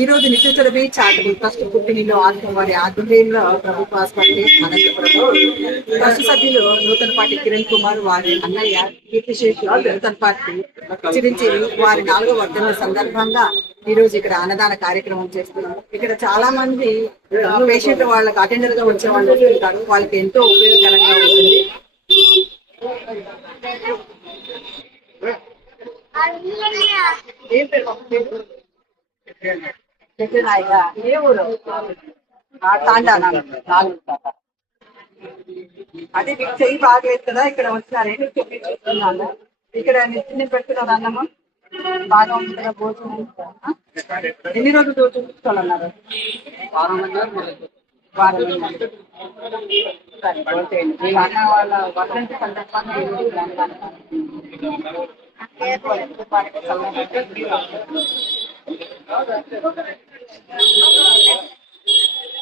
ఈ రోజు నిత్యచరవి చాటులు ట్రస్ట్ పుట్టినిలో ఆత్మ వారి ఆధ్వర్యంలో ప్రభుత్వ ఆసుపత్రి అనంతపురంలో ట్రస్ట్ సభ్యులు నూతనపాటి కిరణ్ కుమార్ వారి అన్నయ్య కీర్తిశేషులు నూతనపాటి చిరంజీవి వారి 4వ వర్ధంతి సందర్భంగా ఈ రోజు ఇక్కడ అన్నదాన కార్యక్రమం చేస్తున్నాము. ఇక్కడ చాలా మంది పేషెంట్ వాళ్ళకి అటెండర్ గా వచ్చే వాళ్ళు ఉంటారు. వాళ్ళకి ఎంతో ఉపయోగకరంగా ఉంటుంది. ఏ ఊరు తాండానా అదే మీకు చెయ్యి బాగలేదు కదా, ఇక్కడ వచ్చినారేంటి చూపిస్తున్నాను. ఇక్కడ నెత్తిని పెట్టుకున్నారు అన్నమా బాగా ఉంటుందా భోజనం? ఎన్ని రోజులు చూపించుకోవాలన్నారు? అన్న వాళ్ళ వర్ధంతి సందర్భంగా